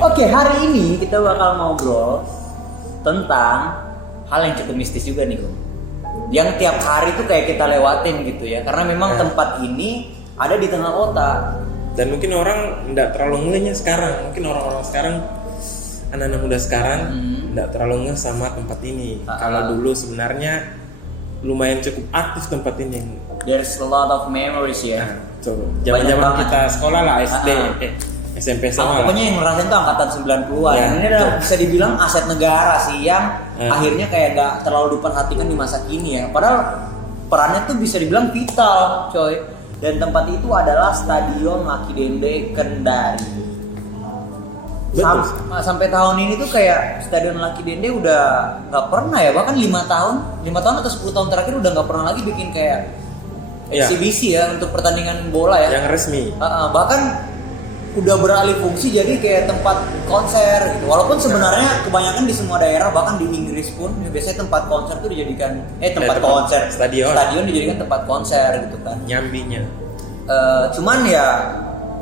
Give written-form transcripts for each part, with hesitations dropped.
Oke, hari ini kita bakal ngobrol tentang hal yang cukup mistis juga nih, Bung. Yang tiap hari tuh kayak kita lewatin gitu ya. Karena memang tempat ini ada di tengah kota. Dan mungkin orang nggak terlalu ngehnya sekarang. Mungkin orang-orang sekarang, anak-anak muda sekarang nggak terlalu ngeh sama tempat ini. Kalau dulu sebenarnya lumayan cukup aktif tempat ini. There's a lot of memories ya. Nah, zaman-zaman kita sekolah lah, SD, SMP sama. Pokoknya yang ngerasain tuh angkatan 90-an. Ya, ini adalah bisa dibilang aset negara sih yang akhirnya kayak gak terlalu diperhatikan di masa kini ya. Padahal perannya tuh bisa dibilang vital, coy. Dan tempat itu adalah Stadion Lucky Dende Kendari. Sampai tahun ini tuh kayak Stadion Lucky Dende udah nggak pernah ya, bahkan 5 tahun atau 10 tahun terakhir udah nggak pernah lagi bikin kayak eksibisi ya untuk pertandingan bola ya. Yang resmi. Bahkan udah beralih fungsi jadi kayak tempat konser gitu. Walaupun sebenarnya kebanyakan di semua daerah, bahkan di Inggris pun biasanya tempat konser tuh dijadikan konser stadion dijadikan tempat konser gitu kan. Nyambinya. Cuman ya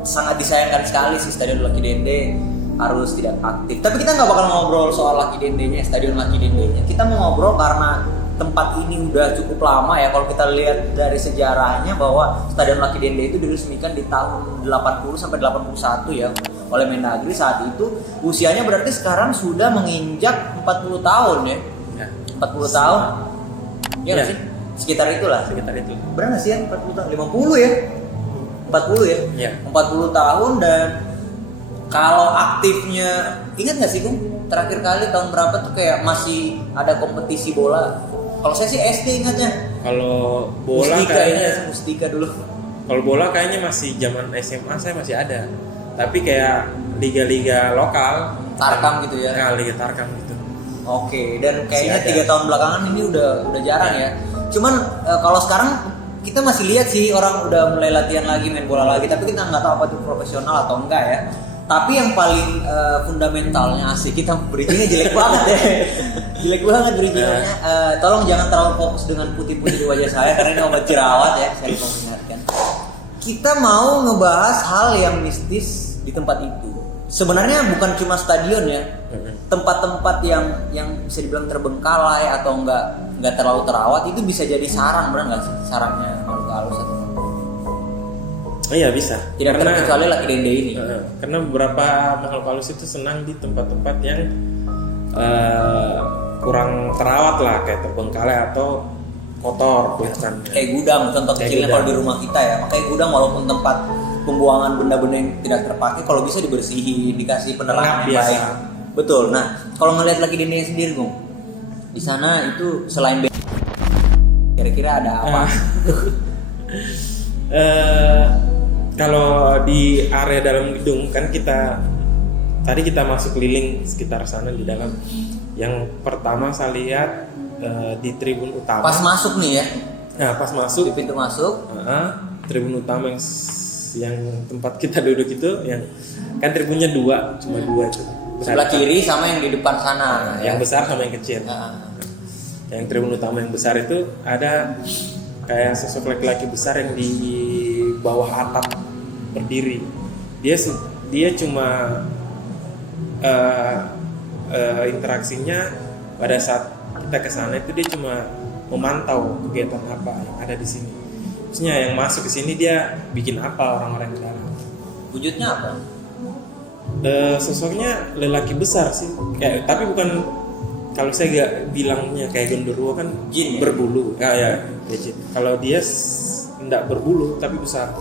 sangat disayangkan sekali sih Stadion Lucky Dende harus tidak aktif. Tapi kita nggak bakal ngobrol soal Lucky Dendenya, Stadion Lucky Dendenya. Kita mau ngobrol karena tempat ini udah cukup lama ya. Kalau kita lihat dari sejarahnya bahwa Stadion Lucky Dende itu diresmikan di tahun 80 sampai 81 ya oleh Mendagri saat itu. Usianya berarti sekarang sudah menginjak 40 tahun ya. 40 tahun. Ya. Sih? Sekitar itulah. Sekitar itu. Berapa sih ya 40 tahun? 50 ya? 40 ya? Ya. 40 tahun. Dan kalau aktifnya, ingat nggak sih Gung? Terakhir kali tahun berapa tuh kayak masih ada kompetisi bola? Kalau saya sih SD ingatnya. Kalau bola Mustika, kayaknya Mustika dulu. Kalau bola kayaknya masih zaman SMA saya masih ada. Tapi kayak liga-liga lokal, Tarkam gitu ya. Nah, liga Tarkam gitu. Oke, dan kayaknya 3 tahun belakangan ini udah jarang ya. Cuman kalau sekarang kita masih lihat sih orang udah mulai latihan lagi, main bola lagi, tapi kita nggak tahu apa itu profesional atau enggak ya. Tapi yang paling fundamentalnya asik, kita bridgingnya jelek banget ya. Jelek banget bridgingannya. Tolong jangan terlalu fokus dengan putih-putih di wajah saya karena ini obat jerawat ya, saya mau mengingatkan. Kita mau ngebahas hal yang mistis di tempat itu. Sebenarnya bukan cuma stadion ya. Tempat-tempat yang bisa dibilang terbengkalai atau enggak terlalu terawat itu bisa jadi sarang, benar nggak sih? Sarangnya makhluk halus atau Iya bisa. Tidak terkecuali Lucky Dende ini. Karena beberapa makhluk halus itu senang di tempat-tempat yang kurang terawat lah, kayak terbengkalai atau kotor kelihatannya. Kayak gudang, contoh kecilnya kalau di rumah kita ya. Makanya gudang walaupun tempat pembuangan benda-benda yang tidak terpakai, kalau bisa dibersihin, dikasih penerangan yang baik. Betul. Nah, kalau ngelihat Lucky Dende sendiri, Gung, di sana itu selain kira-kira ada apa? Kalau di area dalam gedung kan tadi kita masuk keliling sekitar sana di dalam. Yang pertama saya lihat di tribun utama. Pas masuk nih ya. Nah, pas masuk di pintu masuk. Tribun utama yang tempat kita duduk itu, yang kan tribunnya cuma dua itu. Sebelah kiri sama yang di depan sana. Yang besar sama yang kecil. Yang tribun utama yang besar itu ada kayak sosok laki-laki besar yang di bawah atap berdiri. Dia cuma interaksinya pada saat kita ke sana itu dia cuma memantau kegiatan apa yang ada di sini. Maksudnya yang masuk ke sini dia bikin apa orang-orang di dalam. Wujudnya apa? Sosoknya lelaki besar sih. Tapi bukan, kalau saya gak bilangnya kayak genderuwo kan jin, berbulu. Ya jin. Kalau dia enggak berbulu tapi besar.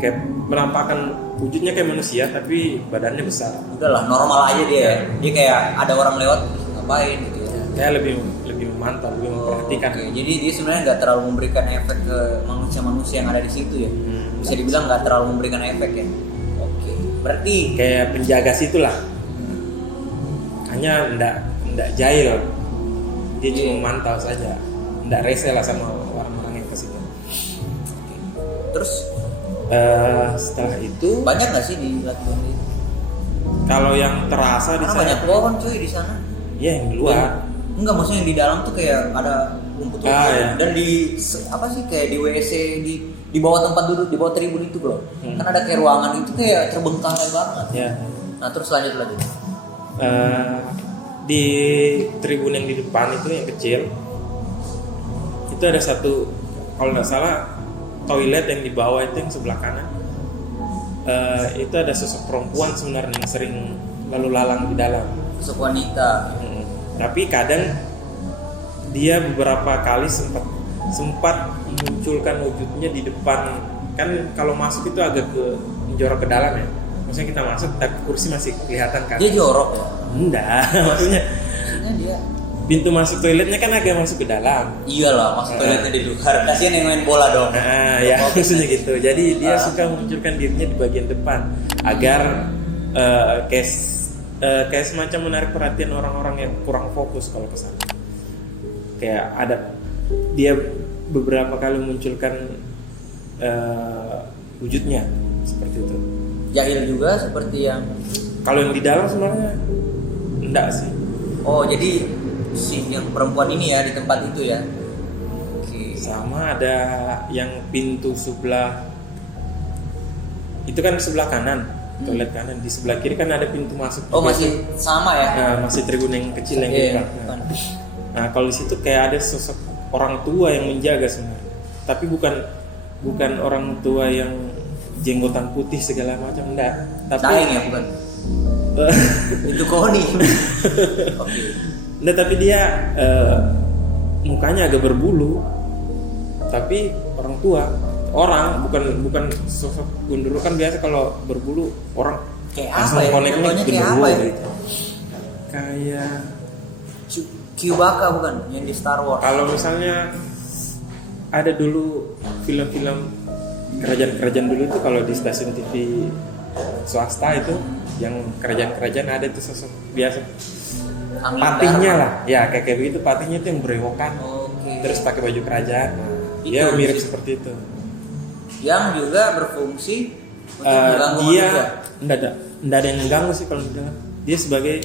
Kayak menampakkan wujudnya kayak manusia tapi badannya besar. Udahlah, normal aja dia. Dia kayak ada orang lewat ngapain gitu ya. Kayak lebih memantau, lebih memperhatikan. Okay. Jadi dia sebenarnya nggak terlalu memberikan efek ke manusia-manusia yang ada di situ ya. Bisa dibilang nggak terlalu memberikan efek ya. Oke. Berarti kayak penjaga situ lah. Hanya enggak jahil. Dia cuma memantau saja. Enggak rese lah sama orang-orang yang ke situ. Terus setelah itu banyak nggak sih di Lucky Dende? Kalau yang terasa di sana banyak pohon cuy di sana. Iya, yang di luar. Enggak, maksudnya yang di dalam tuh kayak ada rumput ya. Dan di apa sih kayak di WC di bawah tempat duduk, di bawah tribun itu loh. Kan ada kayak ruangan itu kayak terbengkalai banget. Ya. Nah terus lanjut lagi. Di tribun yang di depan itu yang kecil itu ada satu, kalau nggak salah toilet yang di bawah itu yang sebelah kanan, itu ada sosok perempuan sebenarnya yang sering lalu lalang di dalam. Sosok wanita. Tapi kadang dia beberapa kali sempat memunculkan wujudnya di depan. Kan kalau masuk itu agak menjorok ke dalam ya. Maksudnya kita masuk tapi kursi masih kelihatan kan. Dia jorok ya? Enggak, maksudnya dia pintu masuk toiletnya kan agak masuk ke dalam. Iyalah, masuk toiletnya di luar. Kasihan yang main bola dong. Nah, ya maksudnya gitu. Jadi dia suka memunculkan dirinya di bagian depan agar kayak semacam menarik perhatian orang-orang yang kurang fokus kalau ke sana. Kayak ada dia beberapa kali memunculkan wujudnya seperti itu. Jahil juga seperti yang kalau yang di dalam sebenarnya enggak sih. Oh, jadi si yang perempuan ini ya di tempat itu ya. Oke. Sama ada yang pintu sebelah itu kan sebelah kanan, toilet kanan. Di sebelah kiri kan ada pintu masuk. Oh, masih sama ya? Nah, masih tribun yang kecil yang di depan. Nah, kalau di situ kayak ada sosok orang tua yang menjaga sebenarnya. Tapi bukan orang tua yang jenggotan putih segala macam, enggak. Tapi Daeng ya bukan? Itu Koni. Oke. Enggak, tapi dia mukanya agak berbulu. Tapi orang tua, bukan sosok gundurwo. Kan biasa kalau berbulu orang kayak langsung apa ya? koneknya Kayak apa ya? gitu. Kayak Chewbacca bukan yang di Star Wars. kalau misalnya ada dulu film-film kerajaan-kerajaan dulu itu, kalau di stasiun TV swasta itu yang kerajaan-kerajaan ada itu sosok biasa patihnya lah ya, kayak begitu, patihnya itu yang berewokan. Terus pakai baju kerajaan. Dia mirip seperti itu, yang juga berfungsi untuk mengganggu dia manusia. enggak ada yang mengganggu sih kalau di dalam. Dia sebagai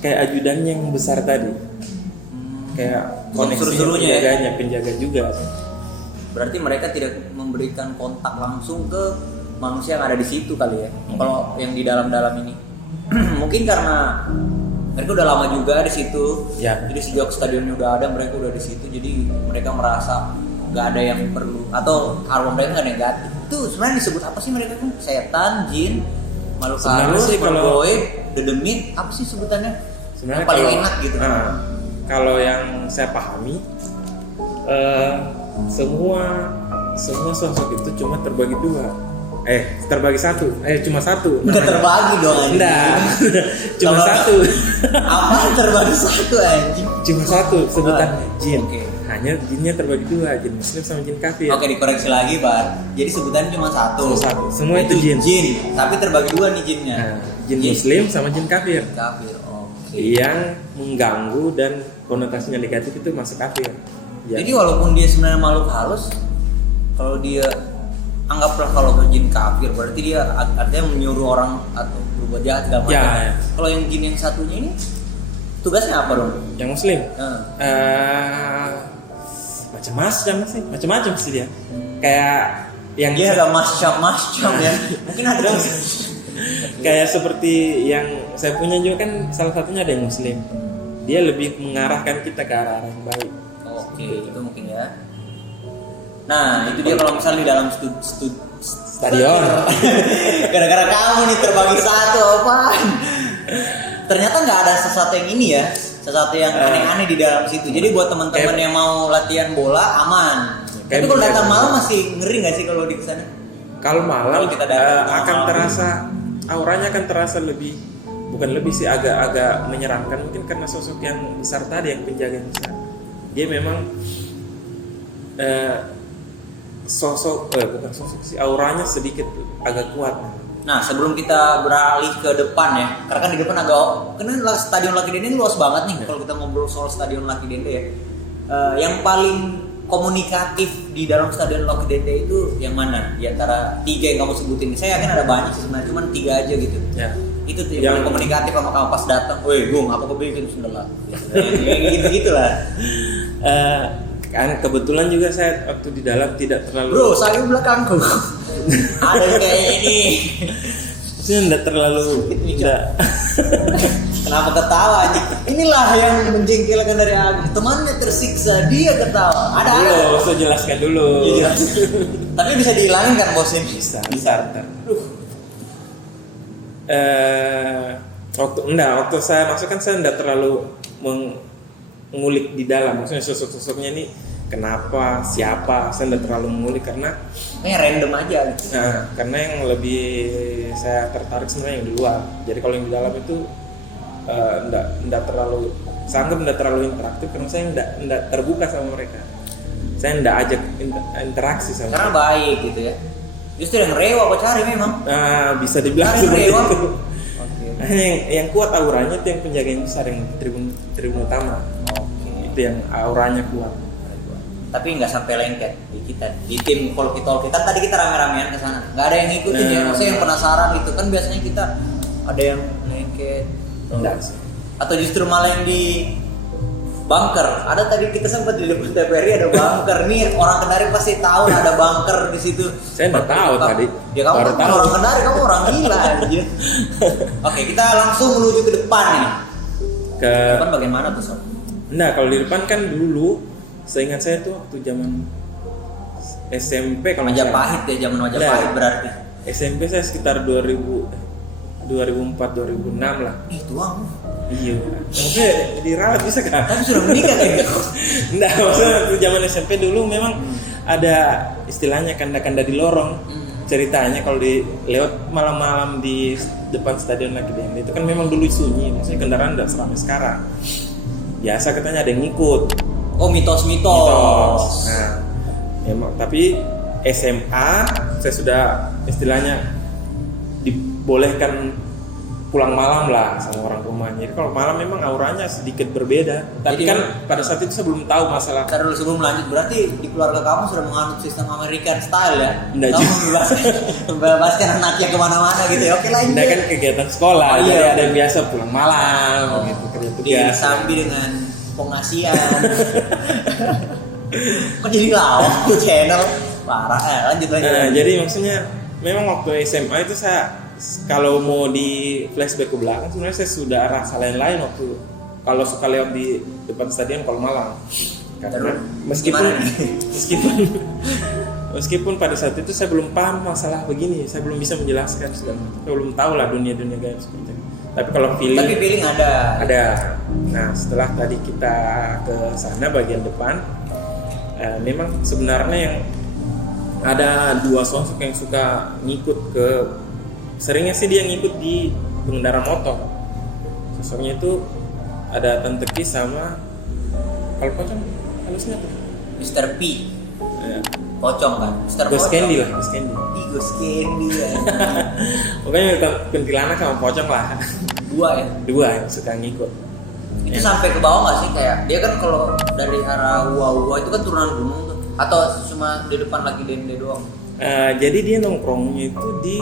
kayak ajudannya yang besar tadi, kayak koneksi penjaga juga. Berarti mereka tidak memberikan kontak langsung ke manusia yang ada di situ kali ya. Kalau yang di dalam-dalam ini, mungkin karena mereka udah lama juga di situ. Ya. Jadi sejak stadionnya udah ada, mereka udah di situ. Jadi mereka merasa nggak ada yang perlu, atau kalau mereka nggak negatif. Itu sebenarnya disebut apa sih mereka tuh? Setan, jin, makhluk halus, mergoy, dedemit, apa sih sebutannya? Sebenarnya yang paling kalau, enak gitu. Kalau yang saya pahami, semua sosok itu cuma terbagi dua. Terbagi satu. Cuma satu. Nggak terbagi dong anjing. Enggak. Cuma satu. Apa terbagi satu anjing? Cuma satu sebutan jin. Okay. Hanya jinnya terbagi dua, jin muslim sama jin kafir. Oke, dikoreksi lagi, Pak. Jadi sebutannya cuma satu. Semua itu jin. Tapi terbagi dua nih jinnya. Jin muslim sama jin kafir. Kafir. Yang mengganggu dan konotasinya negatif itu masuk kafir. Ya. Jadi walaupun dia sebenarnya makhluk halus, kalau dia anggaplah kalau jin kafir, berarti dia artinya menyuruh orang atau berbuat jahat segala macam. Ya. Kalau yang jin yang satunya ini tugasnya apa dong? Yang muslim? Macam-macam sih dia. Kayak yang dia agak macam-macam ya. Mungkin ada kayak seperti yang saya punya juga kan, salah satunya ada yang muslim. Dia lebih mengarahkan kita ke arah yang baik. Oke, itu mungkin ya. Nah, itu dia kalau misalnya di dalam stadion. Gara-gara kamu nih terbagi satu apaan? Ternyata nggak ada sesuatu yang ini ya, sesuatu yang aneh-aneh di dalam situ. Jadi buat teman-teman yang mau latihan bola aman. Tapi kalau datang malam masih ngeri nggak sih kalau di sana? Kalau malam kita akan terasa, auranya akan terasa lebih, bukan lebih sih, agak menyeramkan, mungkin karena sosok yang besar tadi, yang penjaga yang besar. Dia memang bukan sosok sih, auranya sedikit agak kuat. Nah, sebelum kita beralih ke depan ya, karena kan di depan karena Stadion Lucky Dende ini luas banget nih. Kalau kita ngobrol soal Stadion Lucky Dende ya, yang paling komunikatif di dalam Stadion Lucky Dende itu yang mana? Di antara 3 yang kamu sebutin. Saya yakin ada banyak sih sebenarnya, cuma 3 aja gitu. Ya. Itu yang paling komunikatif sama kamu pas datang. Woi, Gung, apa kau bikin sendal? Gitu lah. Kan kebetulan juga saya waktu di dalam tidak terlalu. Bro, saya belakangku. Ada kayak ini. Maksudnya enggak terlalu enggak. Kenapa ketawa nih? Inilah yang menjengkelkan dari Agung. Temannya tersiksa, dia ketawa. Ada. Usah jelaskan dulu. Iya. Tapi bisa dihilangin kan bos ini? Bisa. Ntar. Waktu saya masuk kan saya enggak terlalu mengulik di dalam. Maksudnya sosok-sosoknya ini kenapa, siapa, saya enggak terlalu mengulik karena random aja gitu. Nah, karena yang lebih saya tertarik sebenarnya yang di luar. Jadi kalau yang di dalam itu enggak terlalu, saya anggap enggak terlalu interaktif karena saya enggak terbuka sama mereka. Saya enggak ajak interaksi sama karena mereka. Baik gitu ya. Justru yang rewa kok cari memang. Nah, bisa dibilang seperti itu. Yang kuat auranya itu yang penjaga yang besar, yang tribun utama. Itu yang auranya kuat. Tapi nggak sampai lengket di kita di tim kalau kita tadi kita rame-ramean ke sana, nggak ada yang ngikutin ya. Maksudnya yang penasaran gitu kan, biasanya kita ada yang lengket. Enggak sih. Atau justru malah yang di bunker. Ada tadi kita sempat di depan TPRI ada bunker. Nih orang Kendari pasti tahu ada bunker di situ. Saya nggak tahu tadi. Ya kamu baru kan tahu. orang Kendari, kamu orang gila aja. Oke, kita langsung menuju ke depan nih. Ke Depan bagaimana tuh Sob? Nah, kalau di depan kan dulu seingat saya tuh waktu zaman SMP kalau Majapahit ya, zaman Majapahit berarti. SMP saya sekitar 2004 2006 lah. Tuang. Iya. Maksudnya dirawat bisa kan? Tapi sudah menikah kayaknya. Enggak, maksudnya waktu zaman SMP dulu memang ada istilahnya kanda-kanda di lorong. Ceritanya kalau lewat malam-malam di depan Stadion Lakidende itu kan memang dulu sunyi, maksudnya kendaraan tidak seramai sekarang. Biasa katanya ada yang ngikut. Oh, mitos. Nah, memang tapi SMA saya sudah istilahnya dibolehkan pulang malam lah sama orang rumahnya. Jadi kalau malam memang auranya sedikit berbeda. Tapi Jadi, kan pada saat itu saya belum tahu masalah. Karena dulu sebelum lanjut, berarti di keluarga kamu sudah menganut sistem American style ya? Nggak Kamu juga. membebaskan anaknya kemana-mana gitu ya? Oke lanjut. Nah kan kegiatan sekolah, Oh, jadi iya. ada yang biasa pulang malam, gitu kerja tugas. Disambi dengan pengasian. Kok jadi lawak tuh channel? Parah. Lanjut. Nah, jadi maksudnya memang waktu SMA itu saya kalau mau di flashback ke belakang sebenarnya saya sudah rasa lain-lain waktu kalau suka lewat di depan stadion kalau malam. Karena meskipun pada saat itu saya belum paham masalah begini, saya belum bisa menjelaskan segala macam. Saya belum tahu lah dunia gaib seperti itu. Tapi kalau feeling ada. Nah, setelah tadi kita ke sana bagian depan, memang sebenarnya yang ada dua sosok yang suka ngikut ke, seringnya sih dia ngikut di pengendara motor. Sosoknya itu ada Tante Ki sama, kalau pocong halusnya apa? Mr. P. Ya. Pocong kan? Mr. Ghost Pocong. Candy lah, Ghost Candy. Ghost Candy ya. Pokoknya kuntilanak sama pocong lah. Dua yang suka ngikut. Itu sampai ke bawah nggak sih, kayak dia kan kalau dari arah Uwa itu kan turunan gunung tuh, atau cuma di depan lagi Dende doang? Jadi dia nongkrongnya itu di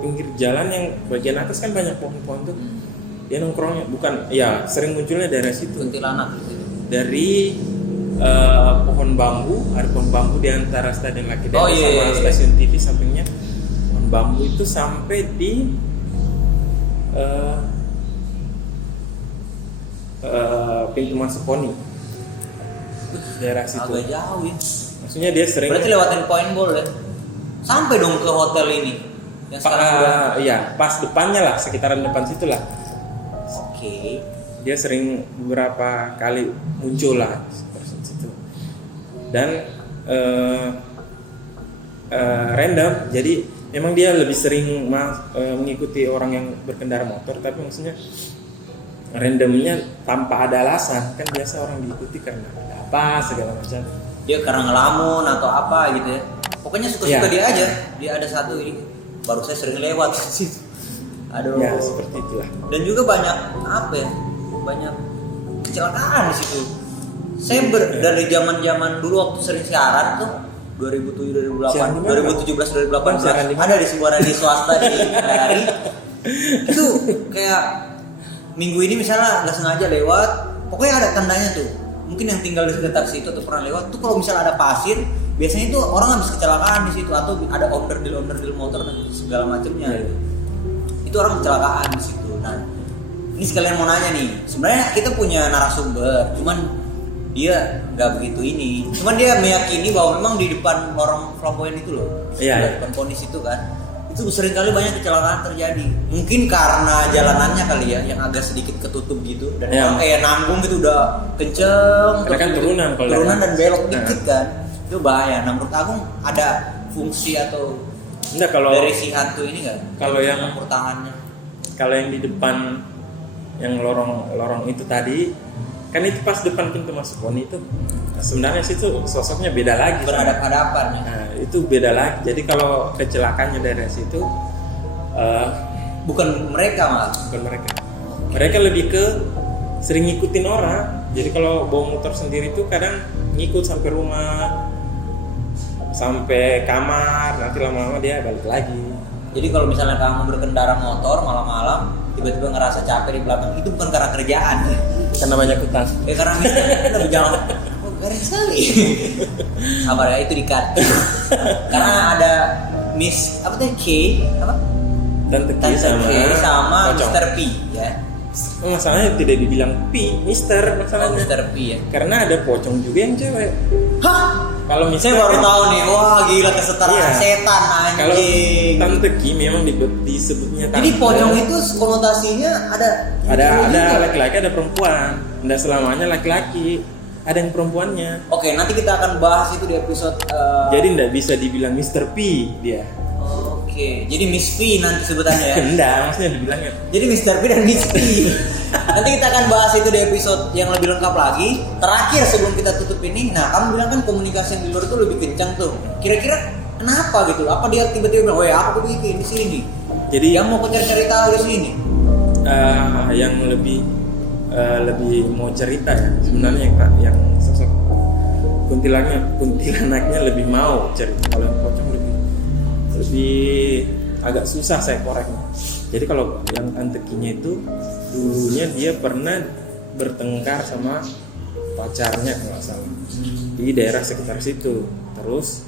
pinggir jalan yang bagian atas kan banyak pohon-pohon tuh. Dia nongkrongnya sering munculnya dari situ. Kuntilanak gitu. Dari pohon bambu, ada pohon bambu di antara Stadion Lakidende sama stasiun TV sampingnya. Pohon bambu itu sampai di pintu masuk Poni. Daerah situ. Agak jauh ya. Maksudnya dia sering. Berarti lewatin Point Ball ya? Sampai dong ke hotel ini yang sekarang iya, pas depannya lah, sekitaran depan situ lah. Oke. Dia sering beberapa kali muncul lah seperti situ. Dan random, jadi memang dia lebih sering mengikuti orang yang berkendara motor, tapi maksudnya randomnya tanpa ada alasan. Kan biasa orang diikuti karena ada apa segala macam. Dia karena ngelamun atau apa gitu ya. Pokoknya suka-suka dia aja. Dia ada satu ini, baru saya sering lewat situ. Aduh. Ya seperti itulah. Dan juga banyak banyak kecelakaan di situ. Saya dari zaman dulu waktu sering siaran tuh 2007 2008 2017 2018 ada di sebuah radio swasta di Kendari. Itu kayak minggu ini misalnya nggak sengaja lewat, pokoknya ada tandanya tuh. Mungkin yang tinggal di sekitar situ atau pernah lewat tuh, kalau misalnya ada pasir biasanya itu orang habis kecelakaan di situ atau ada onderdil motor dan segala macamnya. Itu orang kecelakaan di situ. Nah, ini sekalian mau nanya nih, sebenarnya kita punya narasumber, cuman dia nggak begitu ini. Cuman dia meyakini bahwa memang di depan lorong flamboyan itu loh, di depan kondisi itu kan, itu sering kali banyak kecelakaan terjadi. Mungkin karena jalanannya kali ya, yang agak sedikit ketutup gitu, dan orang kayak nanggung gitu udah kenceng. Karena kan turunan dan belok dikit kan, itu bahaya. Nah, menurut Agung ada fungsi atau dari si hantu ini nggak? Kalau yang tangannya, kalau yang di depan yang lorong itu tadi kan itu pas depan pintu masuk poni itu, sebenarnya situ sosoknya beda lagi, berhadapan-hadapan ya. Nah, itu beda lagi. Jadi kalau kecelakaannya dari situ bukan mereka mereka lebih ke sering ngikutin orang. Jadi kalau bawa motor sendiri itu kadang ngikut sampai rumah, sampai kamar, nanti lama-lama dia balik lagi. Jadi kalau misalnya kamu berkendara motor malam-malam tiba-tiba ngerasa capek di belakang, itu bukan karena kerjaan, karena banyak utang. Karena misalnya berjalan, garing sekali. Sabar ya, itu di-cut. Karena ada Miss apa tuh Tante K sama Mr. P ya. Masalahnya tidak dibilang P, Mister masalahnya. Mr. P ya. Karena ada pocong juga yang cewek. Hah? Kalau misalnya saya baru tahu nih, wah gila kesetaraan setan anjing. Kalau Tante Ki memang disebutnya tante. Jadi pocong itu konotasinya ada laki-laki, ada perempuan. Tidak selamanya laki-laki, ada yang perempuannya. Oke, nanti kita akan bahas itu di episode. Jadi tidak bisa dibilang Mr. P dia. Oke, jadi Miss P nanti sebutannya ya? Enggak, maksudnya dibilangnya. Jadi Mr. P dan Miss P. Nanti kita akan bahas itu di episode yang lebih lengkap lagi. Terakhir sebelum kita tutup ini, nah kamu bilang kan komunikasi yang di luar itu lebih kencang tuh. Kira-kira kenapa gitu? Apa dia tiba-tiba bilang, "Woi, aku bikin di sini." Jadi yang mau cari tahu di sini. Yang lebih mau cerita ya sebenarnya yang sosok kuntilanaknya lebih mau cerita. Kalau yang pocong lebih agak susah saya koreknya. Jadi kalau yang Tante Kinya itu dulunya dia pernah bertengkar sama pacarnya kalau nggak salah di daerah sekitar situ. Terus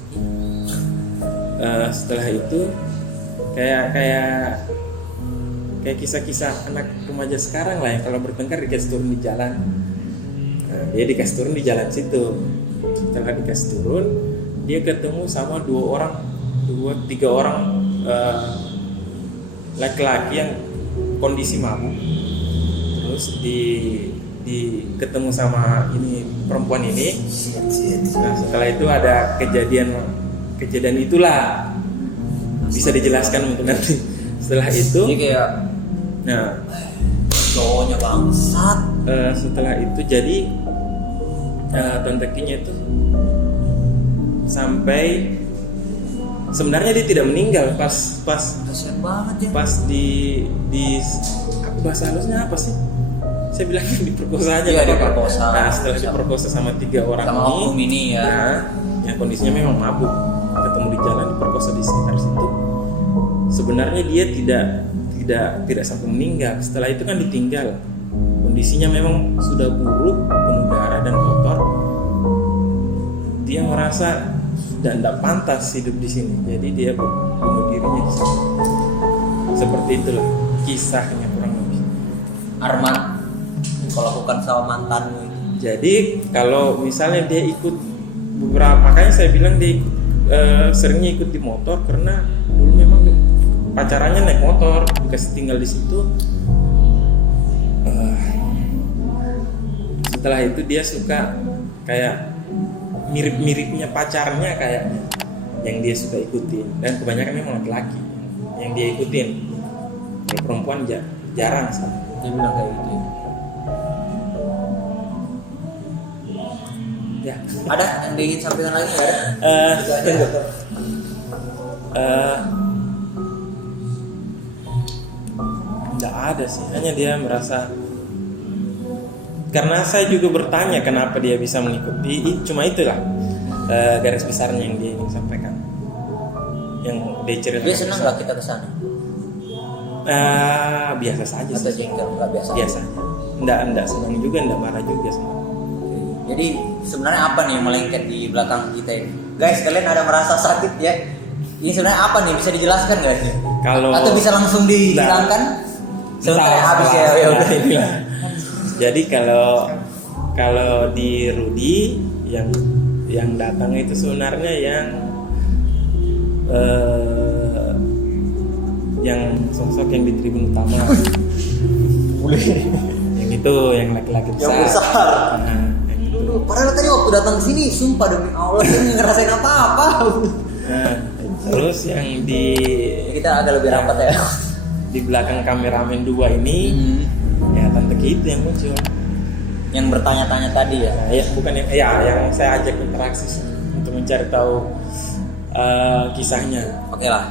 setelah itu kayak kisah-kisah anak remaja sekarang lah, yang kalau bertengkar dikasih turun di jalan. Nah, dia dikasih turun di jalan situ. Setelah dikasih turun, dia ketemu sama 2-3 orang laki-laki yang kondisi mabuk. Terus ketemu sama ini perempuan ini. Nah, setelah itu ada kejadian itulah, bisa dijelaskan untuk nanti. Setelah itu jadi kayak cowoknya bangsat. Setelah itu jadi Tante Kinya itu sampai sebenarnya dia tidak meninggal pas kasian banget ya. Pas di bahasa halusnya apa sih? Saya bilang diperkosa aja. Iya, diperkosa. Nah, setelah diperkosa sama 3 orang ini ya. Nah, yang kondisinya memang mabuk, ketemu di jalan, diperkosa di sekitar situ. Sebenarnya dia tidak sampai meninggal. Setelah itu kan ditinggal. Kondisinya memang sudah buruk, penuh darah dan kotor. Dia merasa dan tidak pantas hidup di sini, jadi dia bunuh dirinya di sini. Seperti itulah kisahnya kurang lebih. Arman, kau lakukan sama mantanmu ini. Jadi kalau misalnya dia ikut beberapa, makanya saya bilang dia seringnya ikut di motor karena dulu memang pacarannya naik motor, dikasih tinggal di situ. Setelah itu dia suka kayak mirip-miripnya pacarnya kayaknya yang dia suka ikutin, dan kebanyakan memang laki-laki yang dia ikutin. Kalau perempuan jarang sih. Dia bilang kayak gitu ya. Ada yang ingin sampaikan lagi nggak ada? Itu aja dokter. Nggak ada sih, hanya dia merasa, karena saya juga bertanya kenapa dia bisa mengikuti, cuma itulah garis besarnya yang dia ingin sampaikan, yang dia ceritakan. Dia senang nggak kita kesana? Biasa saja sih. Atau jengkel nggak biasa? Biasa. Nggak senang juga, nggak marah juga sih. Jadi sebenarnya apa nih yang melengket di belakang kita ini? Guys, kalian ada merasa sakit ya? Ini sebenarnya apa nih? Bisa dijelaskan nggak sih? Atau bisa langsung dihilangkan? Sebenarnya habis ya udah ini. Jadi kalau di Rudy yang datang itu sebenarnya yang sosok yang di tribun utama. Boleh. Yang itu yang laki-laki besar. Yang besar. Yang itu. Padahal tadi waktu datang ke sini, sumpah demi Allah saya nggak ngerasain apa-apa. Terus yang kita agak lebih rapat ya. Di belakang kameramen 2 ini, ya Tante Ki itu yang muncul. Yang bertanya-tanya tadi ya. Nah, ya bukan yang saya ajak interaksi untuk mencari tahu kisahnya. Oke lah.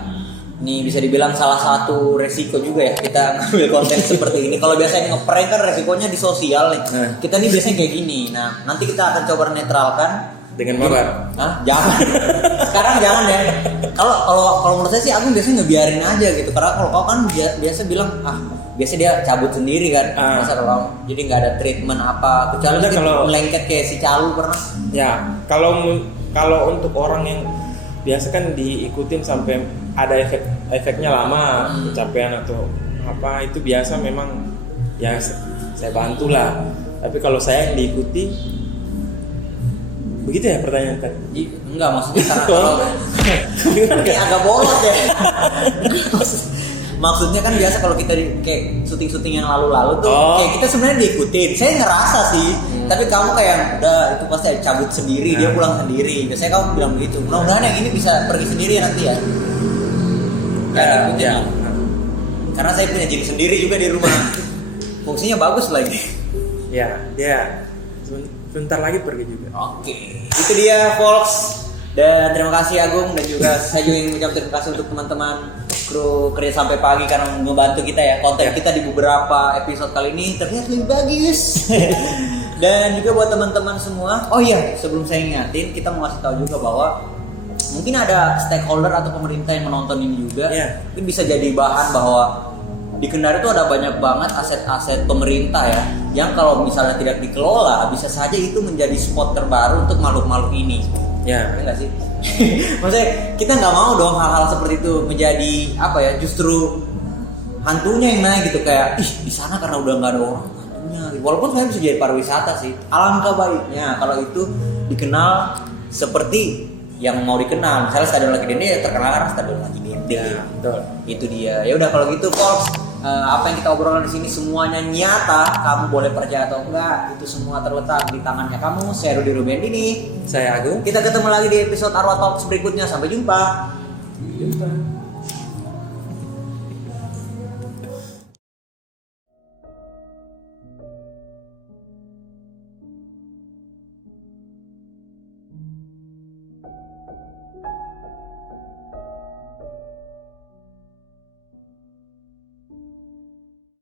Ini bisa dibilang salah satu resiko juga ya kita ngambil konten seperti ini. Kalau biasanya ngeprank kan resikonya di sosial nih. Kita nih biasanya kayak gini. Nah, nanti kita akan coba netralkan dengan mabar. Jangan. Sekarang jangan ya. Kalau menurut saya sih aku biasanya ngebiarin aja gitu. Karena kalau kau kan biasa bilang biasa dia cabut sendiri kan. Masa kalau jadi nggak ada treatment apa. Kecuali kalau melengket kayak si Calu pernah. Ya, kalau untuk orang yang biasa kan diikutin sampai ada efeknya lama, kecapean atau apa itu biasa memang ya saya bantulah. Tapi kalau saya yang diikuti begitu ya pertanyaan tadi? Enggak, maksudnya karena kalau ini agak bolot ya. Maksudnya kan biasa kalau kita kayak syuting-syuting yang lalu-lalu tuh kayak kita sebenarnya diikutin. Saya ngerasa sih, tapi kamu kayak udah itu pasti cabut sendiri, dia pulang sendiri. Biasanya kamu bilang begitu. Mudah-mudahan yang ini bisa pergi sendiri nanti ya. Ya. Karena saya punya gym sendiri juga di rumah. Fungsinya bagus lagi. Ya, dia sebentar lagi pergi juga. Oke. Itu dia Volks. Dan terima kasih Agung, dan juga saya juga ingin mengucapkan terima kasih untuk teman-teman kru kerja sampai pagi karena membantu kita ya. Konten kita di beberapa episode kali ini terlihat lebih bagus. Dan juga buat teman-teman semua. Oh iya, sebelum saya ingatin, kita mau kasih tahu juga bahwa mungkin ada stakeholder atau pemerintah yang menonton ini juga. Mungkin bisa jadi bahan bahwa di Kendari itu ada banyak banget aset-aset pemerintah ya, yang kalau misalnya tidak dikelola bisa saja itu menjadi spot terbaru untuk makhluk-makhluk ini. Ya, enggak sih? Maksudnya kita nggak mau dong hal-hal seperti itu menjadi apa ya, justru hantunya yang naik gitu, kayak di sana karena udah nggak ada orang hantunya. Walaupun sebenarnya bisa jadi pariwisata sih. Alangkah baiknya kalau itu dikenal seperti yang mau dikenal. Misalnya Stadion Legende ya terkenal karena Stadion Legende. Ya, betul. Itu dia. Ya udah kalau gitu, Volks, apa yang kita obrolkan di sini semuanya nyata. Kamu boleh percaya atau enggak, itu semua terletak di tangannya kamu. Saya Rudy Rubendini. Saya Agung. Kita ketemu lagi di episode Arwah Talks berikutnya. Sampai jumpa.